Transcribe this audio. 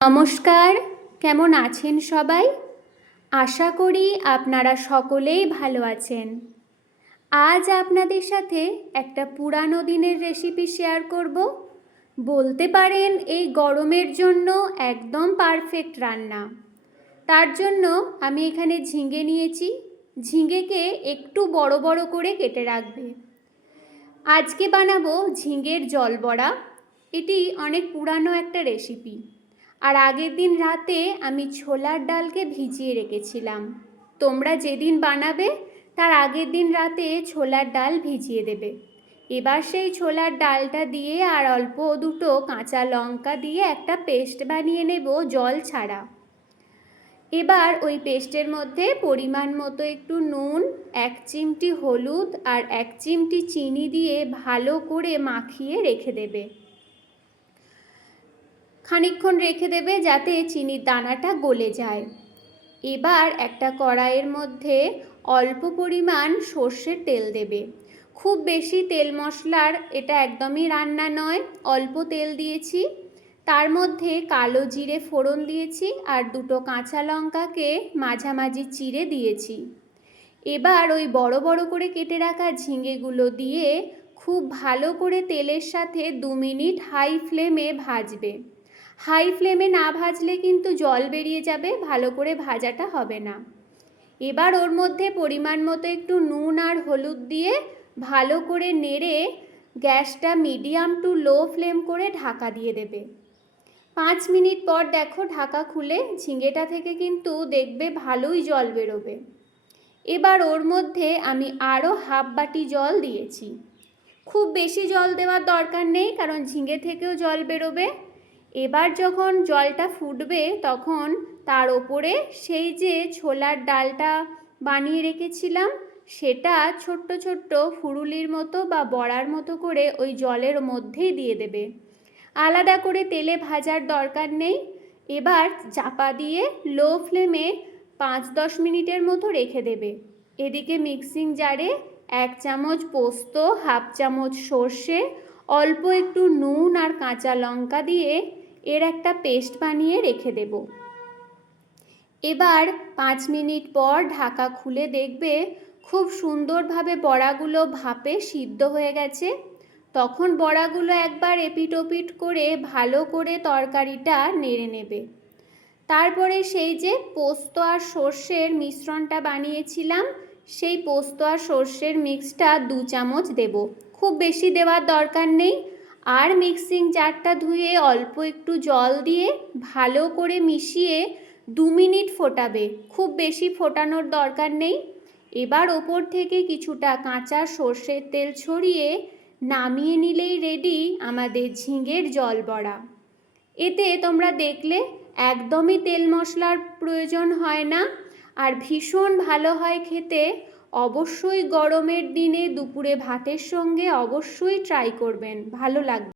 নমস্কার, কেমন আছেন সবাই? আশা করি আপনারা সকলেই ভালো আছেন। আজ আপনাদের সাথে একটা পুরানো দিনের রেসিপি শেয়ার করব। বলতে পারেন এই গরমের জন্য একদম পারফেক্ট রান্না। তার জন্য আমি এখানে ঝিঙে নিয়েছি। ঝিঙেকে একটু বড় বড় করে কেটে রাখবে। আজকে বানাবো ঝিঙের জল বড়া এটি অনেক পুরানো একটা রেসিপি আর আগের দিন রাতে আমি ছোলার ডালকে ভিজিয়ে রেখেছিলাম। তোমরা যেদিন বানাবে, তার আগের দিন রাতে ছোলার ডাল ভিজিয়ে দেবে। এবার সেই ছোলার ডালটা দিয়ে আর অল্প দুটো কাঁচা লঙ্কা দিয়ে একটা পেস্ট বানিয়ে নেব জল ছাড়া। এবার ওই পেস্টের মধ্যে পরিমাণ মতো একটু নুন, এক চিমটি হলুদ আর এক চিমটি চিনি দিয়ে ভালো করে মাখিয়ে রেখে দেবে। খানিকক্ষণ রেখে দেবে যাতে চিনির দানাটা গলে যায়। এবার একটা কড়াইয়ের মধ্যে অল্প পরিমাণ সর্ষের তেল দেবে। খুব বেশি তেল মশলার এটা একদমই রান্না নয়, অল্প তেল দিয়েছি। তার মধ্যে কালো জিরে ফোড়ন দিয়েছি আর দুটো কাঁচা লঙ্কাকে মাঝামাঝি চিড়ে দিয়েছি। এবার ওই বড় বড় করে কেটে রাখা ঝিঙেগুলো দিয়ে খুব ভালো করে তেলের সাথে দু মিনিট হাই ফ্লেমে ভাজবে। হাই ফ্লেমে না ভাজলে কিন্তু জল বেরিয়ে যাবে, ভালো করে ভাজাটা হবে না। এবার ওর মধ্যে পরিমাণ মতো একটু নুন আর হলুদ দিয়ে ভালো করে নেড়ে গ্যাসটা মিডিয়াম টু লো ফ্লেম করে ঢাকা দিয়ে দেবে। পাঁচ মিনিট পর দেখো ঢাকা খুলে ঝিঙেটা থেকে কিন্তু দেখবে ভালোই জল বেরোবে। এবার ওর মধ্যে আমি আরও হাফ বাটি জল দিয়েছি। খুব বেশি জল দেওয়ার দরকার নেই, কারণ ঝিঙে থেকেও জল বেরোবে। এবার যখন জলটা ফুটবে তখন তার ওপরে সেই যে ছোলার ডালটা বানিয়ে রেখেছিলাম, সেটা ছোট্ট ছোট্ট ফুরুলির মতো বা বড়ার মতো করে ওই জলের মধ্যেই দিয়ে দেবে। আলাদা করে তেলে ভাজার দরকার নেই। এবার চাপা দিয়ে লো ফ্লেমে পাঁচ দশ মিনিটের মতো রেখে দেবে। এদিকে মিক্সিং জারে এক চামচ পোস্ত, হাফ চামচ সর্ষে, অল্প একটু নুন আর কাঁচা লঙ্কা দিয়ে এর একটা পেস্ট বানিয়ে রেখে দেব। এবার পাঁচ মিনিট পর ঢাকা খুলে দেখবে খুব সুন্দরভাবে বড়াগুলো ভাপে সিদ্ধ হয়ে গেছে। তখন বড়াগুলো একবার এপিট ওপিট করে ভালো করে তরকারিটা নেড়ে নেবে। তারপরে সেই যে পোস্ত আর সর্ষের মিশ্রণটা বানিয়েছিলাম, সেই পোস্ত আর সর্ষের মিক্সটা দু চামচ দেব। খুব বেশি দেওয়ার দরকার নেই আর মিক্সিং জারটা ধুয়ে অল্প একটু জল দিয়ে ভালো করে মিশিয়ে দু মিনিট ফোটাবে। খুব বেশি ফোটানোর দরকার নেই। এবার ওপর থেকে কিছুটা কাঁচা সর্ষের তেল ছড়িয়ে নামিয়ে নিলেই রেডি আমাদের ঝিঙের জল বড়া। এতে তোমরা দেখলে একদমই তেল মশলার প্রয়োজন হয় না। আর ভীষণ ভালো হয় খেতে। অবশ্যই গরমের দিনে দুপুরে ভাতের সঙ্গে অবশ্যই ট্রাই করবেন। ভালো লাগবে।